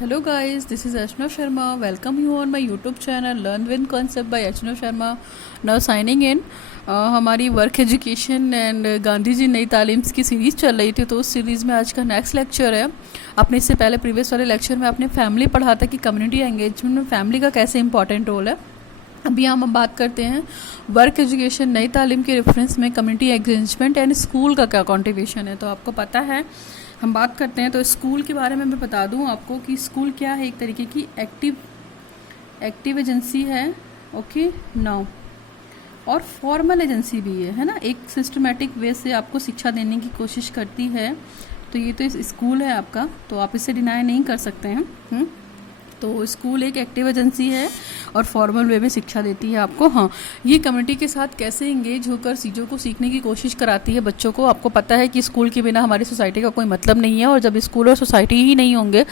Hello guys, this is Ashna Sharma. Welcome you on my YouTube channel Learn With Concept by Ashna Sharma. Now signing in. हमारी work education and Gandhi ji नई तालीम की series चल रही थी, तो उस सीरीज़ में आज का नेक्स्ट लेक्चर है। आपने इससे पहले प्रीवियस वाले लेक्चर में आपने फैमिली पढ़ा था कि कम्युनिटी एंगेजमेंट में फैमिली का कैसे इंपॉर्टेंट रोल है। अभी हम बात करते हैं वर्क एजुकेशन नई तालीम के रेफरेंस में कम्युनिटी एंगेजमेंट एंड स्कूल का क्या कॉन्ट्रीब्यूशन है। तो आपको पता है हम बात करते हैं, तो स्कूल के बारे में मैं बता दूं आपको कि स्कूल क्या है। एक तरीके की एक्टिव एजेंसी है, ओके नाउ, और फॉर्मल एजेंसी भी है ना। एक सिस्टमेटिक वे से आपको शिक्षा देने की कोशिश करती है। तो ये तो स्कूल है आपका, तो आप इसे डिनाई नहीं कर सकते हैं। तो स्कूल एक एक्टिव एजेंसी है और फॉर्मल वे में शिक्षा देती है आपको। हाँ, ये कम्युनिटी के साथ कैसे इंगेज होकर चीज़ों को सीखने की कोशिश कराती है बच्चों को। आपको पता है कि स्कूल के बिना हमारी सोसाइटी का कोई मतलब नहीं है, और जब स्कूल और सोसाइटी ही नहीं होंगे,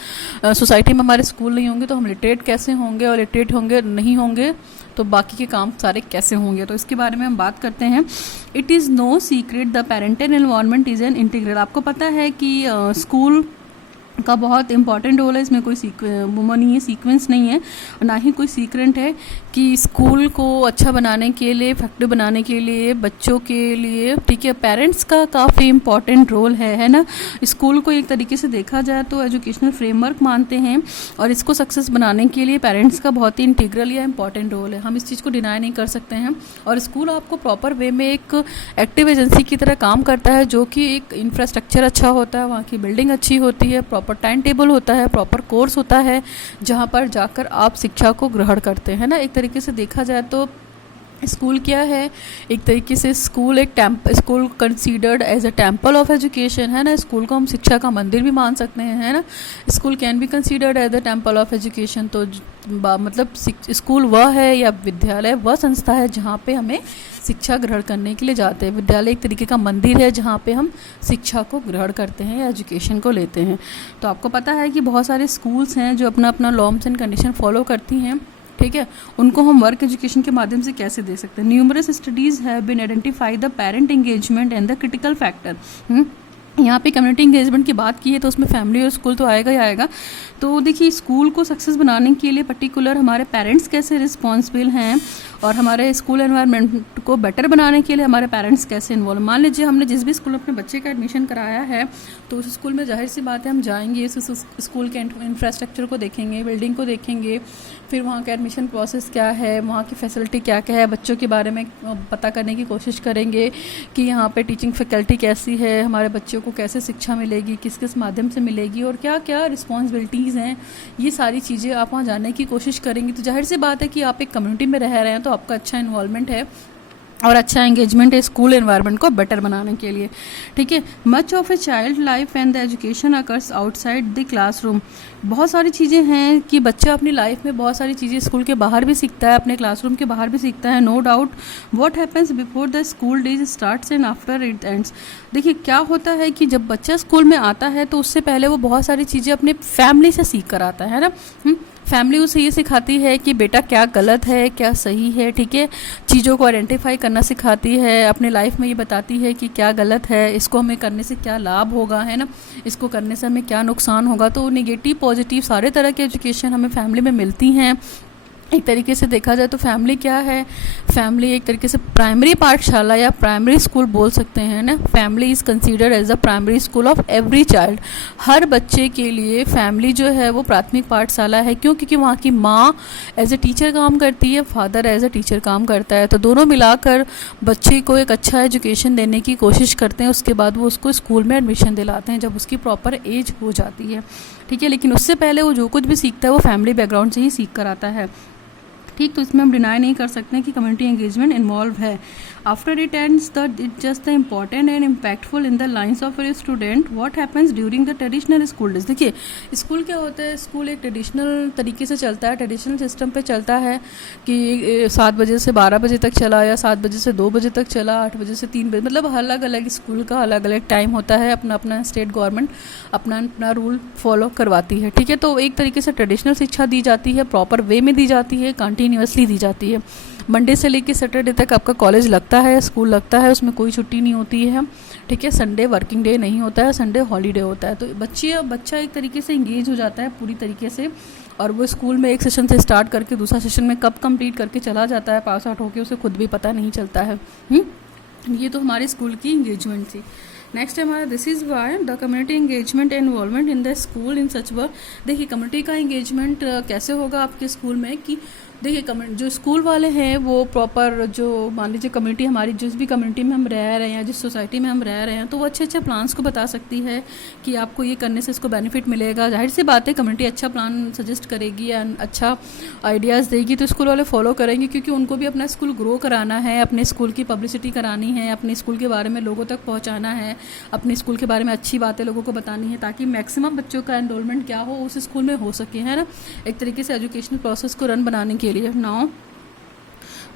सोसाइटी में हमारे स्कूल नहीं होंगे, तो हम लिटरेट कैसे होंगे, और लिटरेट होंगे नहीं होंगे तो बाकी के काम सारे कैसे होंगे। तो इसके बारे में हम बात करते हैं। It is no secret the parental environment is an integral. आपको पता है कि स्कूल का बहुत इंपॉर्टेंट रोल है, इसमें कोई वो नहीं है, सीक्वेंस नहीं है, ना ही कोई सीक्रेट है कि स्कूल को अच्छा बनाने के लिए, इफेक्टिव बनाने के लिए, बच्चों के लिए, ठीक है, पेरेंट्स का काफ़ी इंपॉर्टेंट रोल है ना। स्कूल को एक तरीके से देखा जाए तो एजुकेशनल फ्रेमवर्क मानते हैं, और इसको सक्सेस बनाने के लिए पेरेंट्स का बहुत ही इंटीग्रल या इंपॉर्टेंट रोल है। हम इस चीज़ को डिनाई नहीं कर सकते हैं। और स्कूल आपको प्रॉपर वे में एक एक्टिव एजेंसी की तरह काम करता है, जो कि एक इंफ्रास्ट्रक्चर अच्छा होता है, वहाँ की बिल्डिंग अच्छी होती है, प्रॉपर टाइम टेबल होता है, प्रॉपर कोर्स होता है, जहाँ पर जाकर आप शिक्षा को ग्रहण करते हैं ना। एक तरीके से देखा जाए तो स्कूल क्या है, एक तरीके से school school considered as a temple of education है ना। स्कूल को हम शिक्षा का मंदिर भी मान सकते हैं, है ना। School can be considered as a temple of education. तो मतलब स्कूल वह है, या विद्यालय वह संस्था है जहाँ पे हमें शिक्षा ग्रहण करने के लिए जाते हैं। विद्यालय एक तरीके का मंदिर है जहाँ पे हम शिक्षा को ग्रहण करते हैं या एजुकेशन को लेते हैं। तो आपको पता है कि बहुत सारे स्कूल्स हैं जो अपना अपना नॉर्म्स एंड कंडीशन फॉलो करती हैं, ठीक है। उनको हम वर्क एजुकेशन के माध्यम से कैसे दे सकते हैं। Numerous studies have been identify the parent engagement and the critical factor. यहाँ पे कम्युनिटी इंगेजमेंट की बात की है तो उसमें फैमिली और स्कूल तो आएगा ही आएगा। तो देखिए, स्कूल को सक्सेस बनाने के लिए पर्टिकुलर हमारे पेरेंट्स कैसे रिस्पॉन्सिबल हैं, और हमारे स्कूल एनवायरनमेंट को बेटर बनाने के लिए हमारे पेरेंट्स कैसे इन्वॉल्व। मान लीजिए हमने जिस भी स्कूल में अपने बच्चे का एडमिशन कराया है, तो उस स्कूल में जाहिर सी बात है हम जाएंगे, इस स्कूल के इंफ्रास्ट्रक्चर को देखेंगे, बिल्डिंग को देखेंगे, फिर वहाँ का एडमिशन प्रोसेस क्या है, वहाँ की फैसिलिटी क्या क्या है, बच्चों के बारे में पता करने की कोशिश करेंगे कि यहाँ पे टीचिंग फैकल्टी कैसी है, हमारे बच्चों को कैसे शिक्षा मिलेगी, किस किस माध्यम से मिलेगी, और क्या क्या रिस्पॉन्सिबिलिटीज़ हैं। ये सारी चीज़ें आप वहाँ जानने की कोशिश करेंगी। तो जाहिर सी बात है कि आप एक कम्युनिटी में रह रहे हैं, तो आपका अच्छा इन्वॉल्वमेंट है और अच्छा एंगेजमेंट है स्कूल एनवायरनमेंट को बेटर बनाने के लिए, ठीक है। Much of a child life and the education occurs outside the classroom. बहुत सारी चीज़ें हैं कि बच्चा अपनी लाइफ में बहुत सारी चीज़ें स्कूल के बाहर भी सीखता है, अपने क्लासरूम के बाहर भी सीखता है, no doubt. What happens before the school days starts and after it ends. देखिए, क्या होता है कि जब बच्चा स्कूल में आता है तो उससे पहले वो बहुत सारी चीज़ें अपने फैमिली से सीख कर आता है ना। फैमिली उसे ये सिखाती है कि बेटा क्या गलत है, क्या सही है, ठीक है। चीज़ों को आइडेंटिफाई करना सिखाती है, अपने लाइफ में ये बताती है कि क्या गलत है, इसको हमें करने से क्या लाभ होगा, है ना, इसको करने से हमें क्या नुकसान होगा। तो नेगेटिव पॉजिटिव सारे तरह की एजुकेशन हमें फैमिली में मिलती हैं। एक तरीके से देखा जाए तो फैमिली क्या है, फैमिली एक तरीके से प्राइमरी पाठशाला या प्राइमरी स्कूल बोल सकते हैं ना। Family is considered as the primary school of every child. हर बच्चे के लिए फैमिली जो है वो प्राथमिक पाठशाला है। क्यों? क्योंकि वहाँ की माँ एज ए टीचर काम करती है, फादर एज ए टीचर काम करता है। तो दोनों मिलाकर बच्चे को एक अच्छा एजुकेशन देने की कोशिश करते हैं। उसके बाद वो उसको स्कूल में एडमिशन दिलाते हैं जब उसकी प्रॉपर एज हो जाती है, ठीक है। लेकिन उससे पहले वो जो कुछ भी सीखता है वो फैमिली बैकग्राउंड से ही सीख कर आता है, ठीक। तो इसमें हम डिनाई नहीं कर सकते कि कम्युनिटी एंगेजमेंट इन्वॉल्व है। After it ends the it just the important and impactful in the lines of a student what happens during the traditional school days. देखिए, स्कूल क्या होता है, स्कूल एक ट्रेडिशनल तरीके से चलता है, ट्रेडिशनल सिस्टम पे चलता है कि 7 बजे से 12 बजे तक चला, या 7 बजे से 2 बजे तक चला, 8 बजे से 3 बजे, मतलब अलग अलग स्कूल का अलग अलग टाइम होता है। अपना अपना स्टेट गवर्नमेंट अपना अपना रूल फॉलो करवाती है, ठीक है। तो एक तरीके से ट्रेडिशनल शिक्षा दी जाती है, प्रॉपर वे में दी जाती है, कंटिन्यूसली दी जाती है। मंडे से लेकर सैटरडे तक आपका कॉलेज लगता है, स्कूल लगता है, उसमें कोई छुट्टी नहीं होती है, ठीक है। संडे वर्किंग डे नहीं होता है, संडे हॉलीडे होता है। तो बच्चा एक तरीके से इंगेज हो जाता है पूरी तरीके से, और वो स्कूल में एक सेशन से स्टार्ट करके दूसरा सेशन में कब कंप्लीट करके चला जाता है, पास आउट होकर, उसे खुद भी पता नहीं चलता है। ये तो हमारे स्कूल की इंगेजमेंट थी। नेक्स्ट है हमारा this is why the community engagement and involvement in the school in such work. देखिए कम्युनिटी का इंगेजमेंट कैसे होगा आपके स्कूल में कि देखिए जो स्कूल वाले हैं वो प्रॉपर, जो मान लीजिए कम्युनिटी हमारी, जिस भी कम्युनिटी में हम रह रहे हैं, जिस सोसाइटी में हम रह रहे हैं, तो वो अच्छे अच्छे प्लान्स को बता सकती है कि आपको ये करने से इसको बेनिफिट मिलेगा। जाहिर सी बात है कम्युनिटी अच्छा प्लान सजेस्ट करेगी एंड अच्छा आइडियाज़ देगी तो स्कूल वाले फॉलो करेंगे, क्योंकि उनको भी अपना स्कूल ग्रो कराना है, अपने स्कूल की पब्लिसिटी करानी है, अपने स्कूल के बारे में लोगों तक पहुँचाना है, अपने स्कूल के बारे में अच्छी बातें लोगों को बतानी है, ताकि मैक्सिमम बच्चों का एनरोलमेंट क्या हो उस स्कूल में हो सके, है ना, एक तरीके से एजुकेशनल प्रोसेस को रन बनाने के लिए। नाउ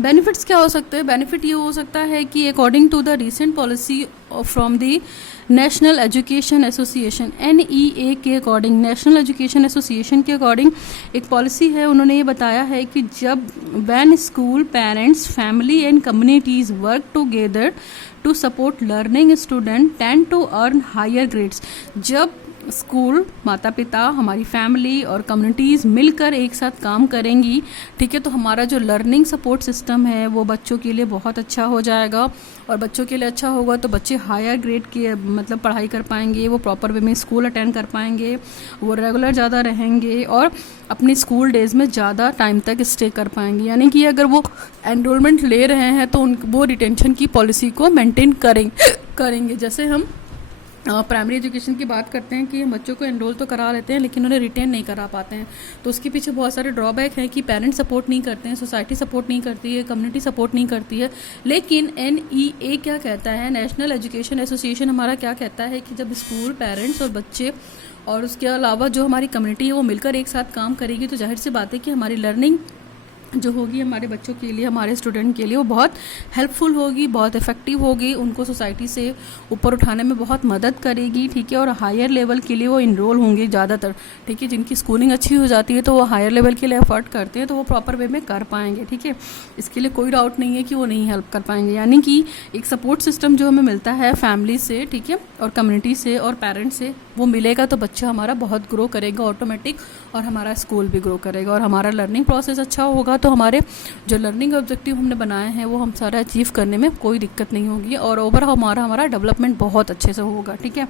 बेनिफिट्स क्या हो सकते हैं? बेनिफिट ये हो सकता है कि according to the recent policy from the national education association NEA के अकॉर्डिंग, नेशनल एजुकेशन एसोसिएशन के अकॉर्डिंग एक पॉलिसी है, उन्होंने ये बताया है कि जब when school parents family and communities work together to support learning student tend to earn higher grades. जब स्कूल, माता पिता, हमारी फैमिली और कम्युनिटीज़ मिलकर एक साथ काम करेंगी, ठीक है, तो हमारा जो लर्निंग सपोर्ट सिस्टम है वो बच्चों के लिए बहुत अच्छा हो जाएगा, और बच्चों के लिए अच्छा होगा तो बच्चे हायर ग्रेड की मतलब पढ़ाई कर पाएंगे, वो प्रॉपर वे में स्कूल अटेंड कर पाएंगे, वो रेगुलर ज़्यादा रहेंगे और अपनी स्कूल डेज़ में ज़्यादा टाइम तक स्टे कर पाएंगे। यानी कि अगर वो एनरोलमेंट ले रहे हैं तो वो रिटेंशन की पॉलिसी को मेंटेन करेंगे। जैसे हम प्राइमरी एजुकेशन की बात करते हैं कि हम बच्चों को एनरोल तो करा लेते हैं लेकिन उन्हें रिटेन नहीं करा पाते हैं, तो उसके पीछे बहुत सारे ड्रॉबैक हैं कि पेरेंट्स सपोर्ट नहीं करते हैं, सोसाइटी सपोर्ट नहीं करती है, कम्युनिटी सपोर्ट नहीं करती है। लेकिन NEA क्या कहता है, नेशनल एजुकेशन एसोसिएशन हमारा क्या कहता है कि जब स्कूल, पेरेंट्स और बच्चे और उसके अलावा जो हमारी कम्युनिटी है वो मिलकर एक साथ काम करेगी तो जाहिर सी बात है कि हमारी लर्निंग जो होगी हमारे बच्चों के लिए, हमारे स्टूडेंट के लिए, वो बहुत हेल्पफुल होगी, बहुत इफ़ेक्टिव होगी, उनको सोसाइटी से ऊपर उठाने में बहुत मदद करेगी, ठीक है। और हायर लेवल के लिए वो इनरोल होंगे ज़्यादातर, ठीक है। जिनकी स्कूलिंग अच्छी हो जाती है तो वो हायर लेवल के लिए एफर्ट करते हैं तो वो प्रॉपर वे में कर पाएंगे, ठीक है। इसके लिए कोई डाउट नहीं है कि वो नहीं हेल्प कर पाएंगे। यानी कि एक सपोर्ट सिस्टम जो हमें मिलता है फैमिली से, ठीक है, और कम्युनिटी से और पेरेंट्स से, वो मिलेगा तो बच्चा हमारा बहुत ग्रो करेगा ऑटोमेटिक, और हमारा स्कूल भी ग्रो करेगा और हमारा लर्निंग प्रोसेस अच्छा होगा तो हमारे जो लर्निंग ऑब्जेक्टिव हमने बनाए हैं वो हम सारा अचीव करने में कोई दिक्कत नहीं होगी और ओवरऑल हमारा डेवलपमेंट बहुत अच्छे से होगा, ठीक है।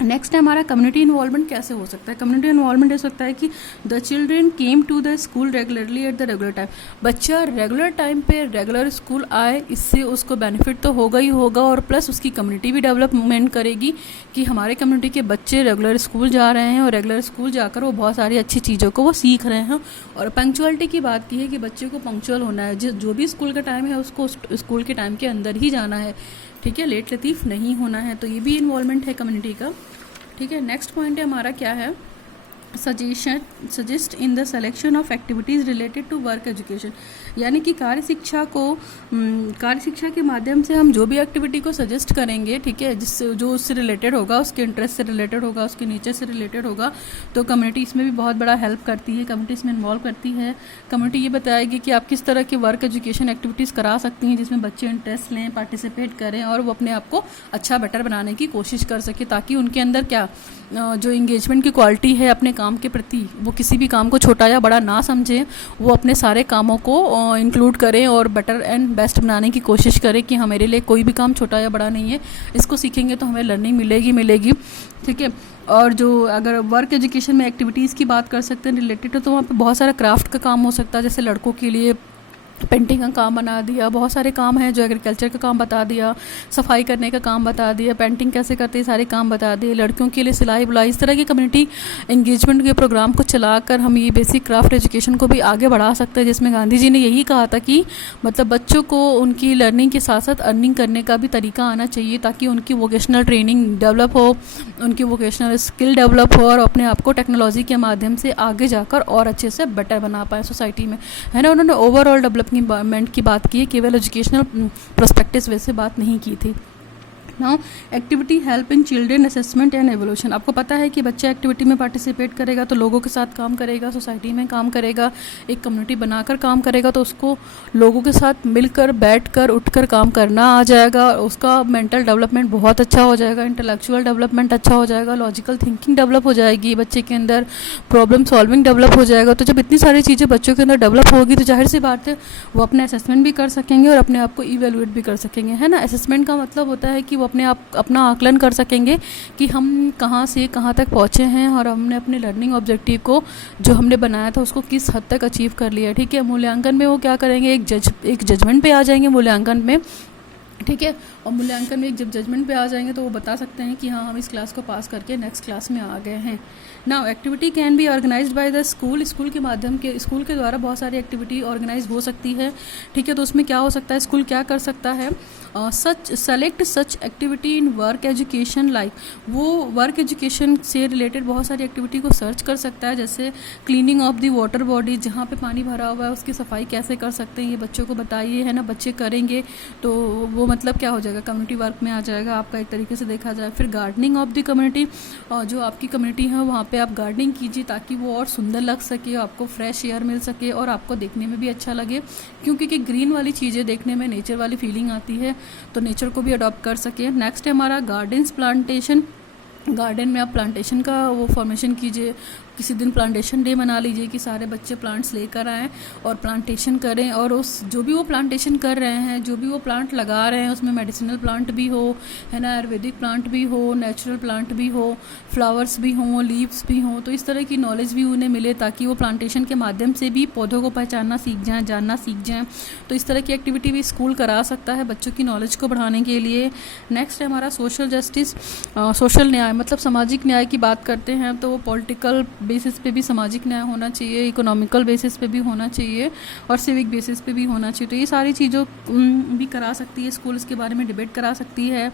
नेक्स्ट है हमारा कम्युनिटी इन्वॉल्वमेंट कैसे हो सकता है। कम्युनिटी इन्वॉल्वमेंट हो सकता है कि the children came to the school regularly at the regular time. बच्चा रेगुलर टाइम पे रेगुलर स्कूल आए, इससे उसको बेनिफिट तो होगा ही होगा और प्लस उसकी कम्युनिटी भी डेवलपमेंट करेगी कि हमारे कम्युनिटी के बच्चे रेगुलर स्कूल जा रहे हैं और रेगुलर स्कूल जाकर वो बहुत सारी अच्छी चीज़ों को वो सीख रहे हैं। और पंक्चुअलिटी की बात की है कि बच्चे को पंक्चुअल होना है, जो भी स्कूल का टाइम है उसको स्कूल के टाइम के अंदर ही जाना है, ठीक है, लेट लतीफ़ नहीं होना है। तो ये भी इन्वॉल्वमेंट है कम्युनिटी का, ठीक है। नेक्स्ट पॉइंट है हमारा क्या है, suggest in the selection of activities related to work education. यानी कि कार्य शिक्षा के माध्यम से हम जो भी एक्टिविटी को सजेस्ट करेंगे, ठीक है, जिससे जो उससे रिलेटेड होगा, उसके इंटरेस्ट से रिलेटेड होगा, उसके नेचर से रिलेटेड होगा, तो कम्युनिटी इसमें भी बहुत बड़ा हेल्प करती है, कम्युनिटी इसमें इन्वॉल्व करती है। कम्युनिटी ये बताएगी कि आप किस तरह की वर्क एजुकेशन एक्टिविटीज़ करा सकती हैं जिसमें बच्चे इंटरेस्ट लें, पार्टिसिपेट करें और वो अपने आप को अच्छा बेटर बनाने की कोशिश कर सके, ताकि उनके अंदर क्या जो इंगेजमेंट की क्वालिटी है अपने काम के प्रति, वो किसी भी काम को छोटा या बड़ा ना समझें, वो अपने सारे कामों को इंक्लूड करें और बेटर एंड बेस्ट बनाने की कोशिश करें कि हाँ मेरे लिए कोई भी काम छोटा या बड़ा नहीं है, इसको सीखेंगे तो हमें लर्निंग मिलेगी, ठीक है। और जो अगर वर्क एजुकेशन में एक्टिविटीज़ की बात कर सकते हैं रिलेटेड, तो वहाँ पे बहुत सारा क्राफ्ट का काम हो सकता है, जैसे लड़कों के लिए पेंटिंग का काम बना दिया, बहुत सारे काम हैं जो एग्रीकल्चर का काम बता दिया, सफाई करने का काम बता दिया, पेंटिंग कैसे करते हैं सारे काम बता दिए, लड़कियों के लिए सिलाई बुलाई, इस तरह की कम्युनिटी इंगेजमेंट के प्रोग्राम को चलाकर हम ये बेसिक क्राफ्ट एजुकेशन को भी आगे बढ़ा सकते हैं, जिसमें गांधी जी ने यही कहा था कि मतलब बच्चों को उनकी लर्निंग के साथ साथ अर्निंग करने का भी तरीका आना चाहिए, ताकि उनकी वोकेशनल ट्रेनिंग डेवलप हो, उनकी वोकेशनल स्किल डेवलप हो और अपने आप को टेक्नोलॉजी के माध्यम से आगे जाकर और अच्छे से बेटर बना पाए सोसाइटी में, है ना। उन्होंने ओवरऑल डेवलपमेंट की बात की है, केवल एजुकेशनल पर्सपेक्टिव वैसे बात नहीं की थी, now activity help in children assessment and evolution. आपको पता है कि बच्चा एक्टिविटी में पार्टिसिपेट करेगा तो लोगों के साथ काम करेगा, सोसाइटी में काम करेगा, एक कम्युनिटी बनाकर काम करेगा, तो उसको लोगों के साथ मिलकर बैठकर उठकर काम करना आ जाएगा, उसका मेंटल डेवलपमेंट बहुत अच्छा हो जाएगा, इंटेलेक्चुअल डेवलपमेंट अच्छा हो जाएगा, लॉजिकल थिंकिंग डेवलप हो जाएगी, बच्चे के अंदर प्रॉब्लम सॉल्विंग डेवलप हो जाएगा। तो जब इतनी सारी चीज़ें बच्चों के अंदर डेवलप होगी तो जाहिर सी बात है वो अपने असेसमेंट भी कर सकेंगे और अपने आप को इवेलुएट भी कर सकेंगे, है ना। असेसमेंट का मतलब होता है कि वो अपना आकलन कर सकेंगे कि हम कहाँ से कहाँ तक पहुँचे हैं और हमने अपने लर्निंग ऑब्जेक्टिव को जो हमने बनाया था उसको किस हद तक अचीव कर लिया, ठीक है। मूल्यांकन में वो क्या करेंगे, एक जजमेंट पे आ जाएंगे मूल्यांकन में, ठीक है। और मूल्यांकन में जब जजमेंट पे आ जाएंगे तो वो बता सकते हैं कि हाँ हम इस क्लास को पास करके नेक्स्ट क्लास में आ गए हैं। Now activity can be organised by the school. School के द्वारा बहुत सारी एक्टिविटी ऑर्गेनाइज हो सकती है, ठीक है। तो उसमें क्या हो सकता है, स्कूल क्या कर सकता है, select such activity in work education, like वो वर्क एजुकेशन से रिलेटेड बहुत सारी एक्टिविटी को सर्च कर सकता है, जैसे cleaning of the water body, जहाँ पे पानी भरा हुआ है उसकी सफाई कैसे कर सकते हैं ये बच्चों को बताइए, है ना। बच्चे करेंगे तो वो मतलब क्या हो जाएगा, कम्युनिटी वर्क में आ जाएगा आपका एक तरीके से देखा जाए। फिर गार्डनिंग ऑफ द कम्युनिटी, जो आपकी कम्युनिटी है वहाँ पे आप गार्डनिंग कीजिए ताकि वो और सुंदर लग सके, आपको फ्रेश एयर मिल सके और आपको देखने में भी अच्छा लगे, क्योंकि ग्रीन वाली चीज़ें देखने में नेचर वाली फीलिंग आती है, तो नेचर को भी अडॉप्ट कर सके। नेक्स्ट है हमारा गार्डन्स प्लांटेशन। गार्डन में आप प्लांटेशन का वो फॉर्मेशन कीजिए, किसी दिन प्लांटेशन डे मना लीजिए कि सारे बच्चे प्लांट्स लेकर आएँ और प्लांटेशन करें, और उस जो भी वो प्लांटेशन कर रहे हैं, जो भी वो प्लांट लगा रहे हैं उसमें मेडिसिनल प्लांट भी हो, है ना, आयुर्वेदिक प्लांट भी हो, नेचुरल प्लांट भी हो, फ्लावर्स भी हों, लीव्स भी हों, तो इस तरह की नॉलेज भी उन्हें मिले ताकि वो प्लांटेशन के माध्यम से भी पौधों को पहचानना सीख जाएँ, जानना सीख जाएँ। तो इस तरह की एक्टिविटी भी स्कूल करा सकता है बच्चों की नॉलेज को बढ़ाने के लिए। नेक्स्ट है हमारा सोशल जस्टिस, सोशल न्याय, मतलब सामाजिक न्याय की बात करते हैं तो वो पॉलिटिकल बेसिस पे भी सामाजिक न्याय होना चाहिए, इकोनॉमिकल बेसिस पे भी होना चाहिए और सिविक बेसिस पे भी होना चाहिए। तो ये सारी चीज़ों भी करा सकती है स्कूल, इसके बारे में डिबेट करा सकती है,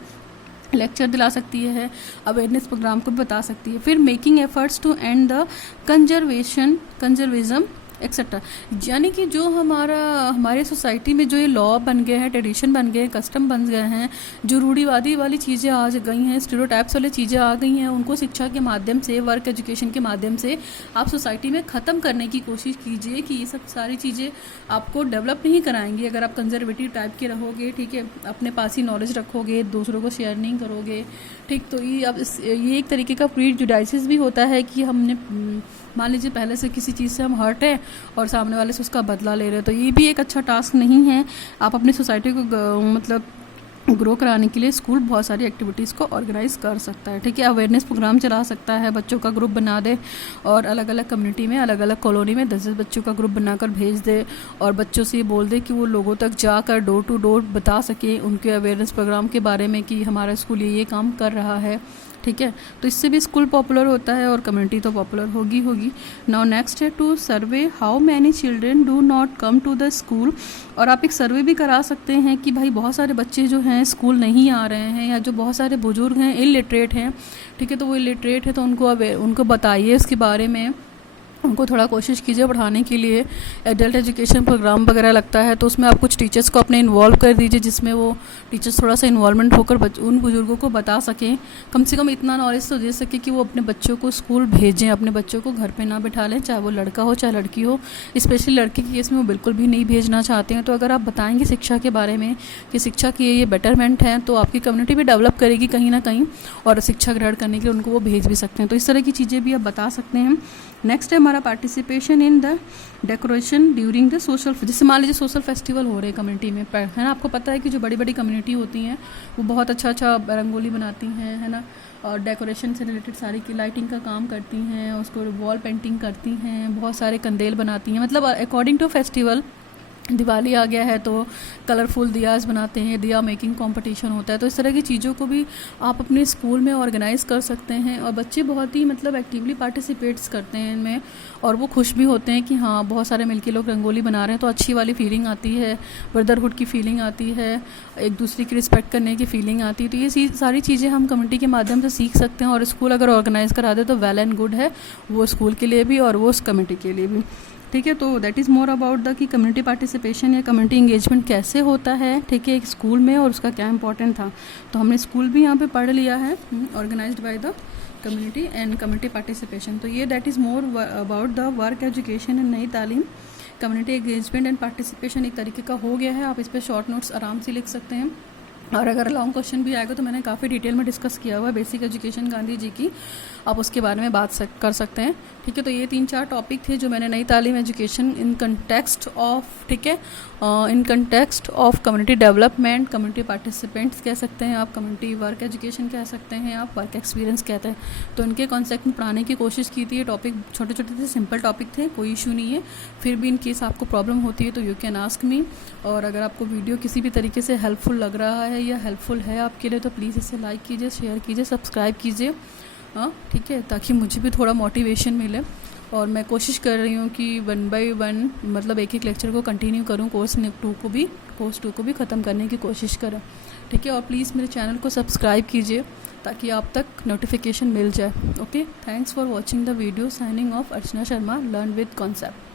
लेक्चर दिला सकती है, अवेयरनेस प्रोग्राम को बता सकती है। फिर making efforts to end the conservatism etcetera, यानी कि जो हमारे सोसाइटी में जो ये लॉ बन गए हैं, ट्रेडिशन बन गए हैं, कस्टम बन गए हैं, जो रूढ़िवादी वाली चीज़ें आ गई हैं, स्टीरियोटाइप्स वाली चीज़ें आ गई हैं, उनको शिक्षा के माध्यम से, वर्क एजुकेशन के माध्यम से आप सोसाइटी में ख़त्म करने की कोशिश कीजिए कि ये सब सारी चीज़ें आपको डेवलप नहीं कराएंगी अगर आप कंजर्वेटिव टाइप के रहोगे, ठीक है। अपने पास ही नॉलेज रखोगे, दूसरों को शेयर नहीं करोगे, ठीक। तो ये एक तरीके का प्रीजुडाइसिस भी होता है कि हमने मान लीजिए पहले से किसी चीज़ से हम हर्ट है और सामने वाले से उसका बदला ले रहे हैं, तो ये भी एक अच्छा टास्क नहीं है। आप अपनी सोसाइटी को मतलब ग्रो कराने के लिए स्कूल बहुत सारी एक्टिविटीज़ को ऑर्गेनाइज कर सकता है, ठीक है। अवेयरनेस प्रोग्राम चला सकता है, बच्चों का ग्रुप बना दे और अलग अलग कम्युनिटी में, अलग अलग कॉलोनी में 10-10 बच्चों का ग्रुप बनाकर भेज दे और बच्चों से ये बोल दे कि वो लोगों तक जाकर डोर टू डोर बता सके उनके अवेयरनेस प्रोग्राम के बारे में कि हमारा स्कूल ये काम कर रहा है, ठीक है। तो इससे भी स्कूल पॉपुलर होता है और कम्युनिटी तो पॉपुलर होगी। नाउ नेक्स्ट है to survey how many children do not come to the school, और आप एक सर्वे भी करा सकते हैं कि भाई बहुत सारे बच्चे जो हैं स्कूल नहीं आ रहे हैं, या जो बहुत सारे बुजुर्ग हैं इलिटरेट हैं, ठीक है। तो वो इलिटरेट है तो उनको बताइए इसके बारे में, उनको थोड़ा कोशिश कीजिए बढ़ाने के लिए। एडल्ट एजुकेशन प्रोग्राम वगैरह लगता है तो उसमें आप कुछ टीचर्स को अपने इन्वॉल्व कर दीजिए, जिसमें वो टीचर्स थोड़ा सा इन्वॉल्वमेंट होकर उन बुजुर्गों को बता सकें, कम से कम इतना नॉलेज तो दे सके कि वो अपने बच्चों को स्कूल भेजें, अपने बच्चों को घर पे ना बिठा लें, चाहे वो लड़का हो चाहे लड़की हो। स्पेशली लड़के के केस में वो बिल्कुल भी नहीं भेजना चाहते हैं। तो अगर आप बताएंगे शिक्षा के बारे में कि शिक्षा की ये बेटरमेंट है तो आपकी कम्युनिटी भी डेवलप करेगी कहीं ना कहीं, और शिक्षा ग्रहण करने के लिए उनको वो भेज भी सकते हैं। तो इस तरह की चीज़ें भी आप बता सकते हैं। नेक्स्ट है हमारा participation in the decoration during the social, जैसे मान लीजिए सोशल फेस्टिवल हो रहे हैं कम्युनिटी में, है ना। आपको पता है कि जो बड़ी बड़ी कम्युनिटी होती हैं वो बहुत अच्छा रंगोली बनाती हैं, है ना, और डेकोरेशन से रिलेटेड सारी की लाइटिंग का काम करती हैं, उसको वॉल पेंटिंग करती हैं, बहुत सारे कंदेल बनाती हैं, मतलब अकॉर्डिंग टू फेस्टिवल। दिवाली आ गया है तो कलरफुल दियाज बनाते हैं, दिया मेकिंग कंपटीशन होता है। तो इस तरह की चीज़ों को भी आप अपने स्कूल में ऑर्गेनाइज़ कर सकते हैं और बच्चे बहुत ही मतलब एक्टिवली पार्टिसिपेट्स करते हैं इनमें, और वो खुश भी होते हैं कि हाँ बहुत सारे मिलके लोग रंगोली बना रहे हैं। तो अच्छी वाली फीलिंग आती है, ब्रदरहुड की फीलिंग आती है, एक दूसरे की रिस्पेक्ट करने की फीलिंग आती है। तो ये सारी चीज़ें हम कम्युनिटी के माध्यम से सीख सकते हैं, और स्कूल अगर ऑर्गेनाइज़ करा दे तो वेल एंड गुड है, वो स्कूल के लिए भी और वो उस कमेटी के लिए भी। ठीक है। तो that is more about the कि कम्युनिटी पार्टिसिपेशन या कम्युनिटी इंगेजमेंट कैसे होता है, ठीक है, एक स्कूल में, और उसका क्या इंपॉर्टेंट था। तो हमने स्कूल भी यहाँ पे पढ़ लिया है, organised by the community and community participation. तो ये that is more about the work education and Nai Talim. Community engagement and participation एक तरीके का हो गया है, आप इस पर शॉर्ट नोट्स आराम से लिख सकते हैं। और अगर लॉन्ग क्वेश्चन भी आएगा तो मैंने काफ़ी डिटेल में डिस्कस किया हुआ है बेसिक एजुकेशन गांधी जी की, आप उसके बारे में बात कर सकते हैं। ठीक है, तो ये 3-4 टॉपिक थे जो मैंने नई तालीम एजुकेशन इन कंटेक्स्ट ऑफ, ठीक है, in context of community development, community participants कह सकते हैं आप, कम्युनिटी वर्क एजुकेशन कह सकते हैं आप, वर्क एक्सपीरियंस कहते हैं। तो इनके कॉन्सेप्ट में पढ़ाने की कोशिश की थी। ये टॉपिक छोटे छोटे थे, सिंपल टॉपिक थे, कोई इशू नहीं है। फिर भी इन केस आपको प्रॉब्लम होती है तो यू कैन आस्क मी। और अगर आपको वीडियो किसी भी तरीके से हेल्पफुल लग रहा है या हेल्पफुल है आपके लिए तो प्लीज़ इसे लाइक कीजिए, शेयर कीजिए, सब्सक्राइब कीजिए, हाँ, ठीक है, ताकि मुझे भी थोड़ा मोटिवेशन मिले। और मैं कोशिश कर रही हूँ कि 1 by 1 मतलब एक लेक्चर को कंटिन्यू करूँ, कोर्स 2 को भी ख़त्म करने की कोशिश करें। ठीक है, और प्लीज़ मेरे चैनल को सब्सक्राइब कीजिए ताकि आप तक नोटिफिकेशन मिल जाए। Okay, thanks for watching the video. Signing off Archana Sharma, learn with concept.